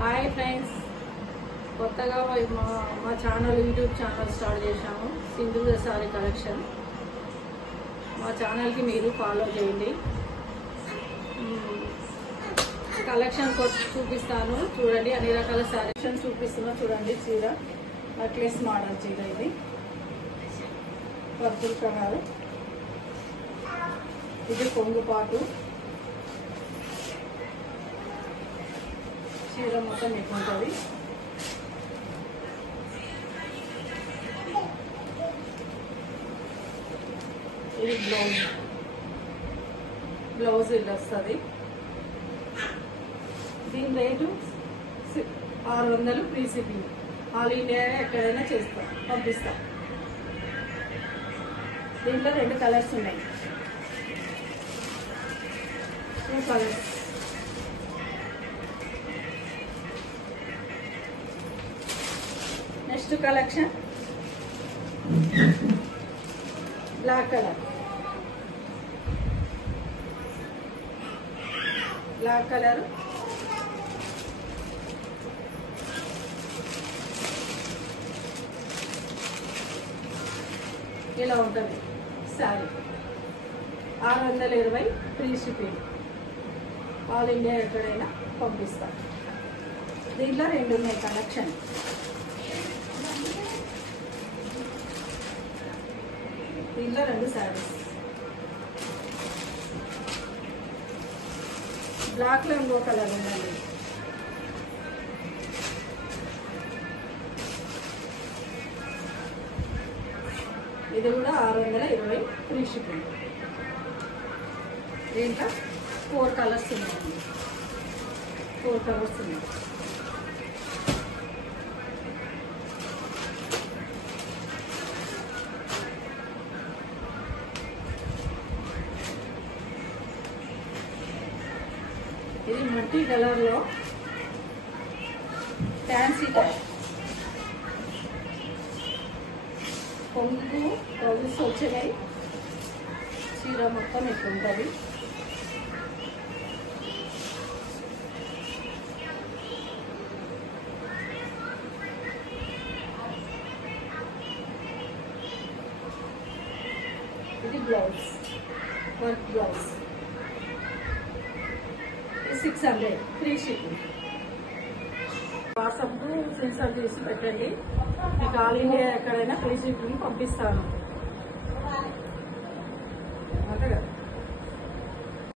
Hi friends, కొత్తగా మా channel YouTube channel start చేశాము. సింధూర సారీ కలెక్షన్. మా ఛానల్కి మీరు ఫాలో చేయండి. కలెక్షన్ చూపిస్తాను చూడండి. అన్ని రకాల కలెక్షన్ చూపిస్తున్నా చూడండి. చీర నెక్లెస్ మోడల్ చీర, ఇది పర్పుల్ కలర్, ఇది కొంగుపాటు చీర మొత్తం ఎక్కువ ఉంటుంది. ఇది బ్లౌజ్ ఇది వస్తుంది. దీని rate 600 free shipping. All India ఎక్కడైనా చేస్తాం, పంపిస్తాం. దీంట్లో 2 కలర్స్ ఉన్నాయి. 2 colours. Next collection black colour. Black colour ఇలా ఉంటుంది sari. 620 free shipping. All India ఎక్కడైనా పంపిస్తాం. దీంట్లో 2 ఉన్నాయి కలెక్షన్. దీంట్లో 2 శారీస్. బ్లాక్ లో ఇంకో కలర్ ఉందండి. ఇది కూడా 620 ఫ్రీ షిప్పింగ్. దీంట్లో 4 కలర్స్ ఉన్నాయండి. 4 కలర్స్ ఉన్నాయి. ఇది మట్టి కలర్ లో ఫ్యాన్సీ టైప్. కొంగు బ్లౌజెస్ వచ్చినాయి. చీర మొత్తం ఎక్కువ ఉంటుంది. ఇది blouse, work blouse. 600 free shipping. WhatsApp screen shot తీసి పెట్టండి. మీకు ఆల్ ఇండియా ఎక్కడైనా ఫ్రీ షిప్పింగ్ పంపిస్తాను.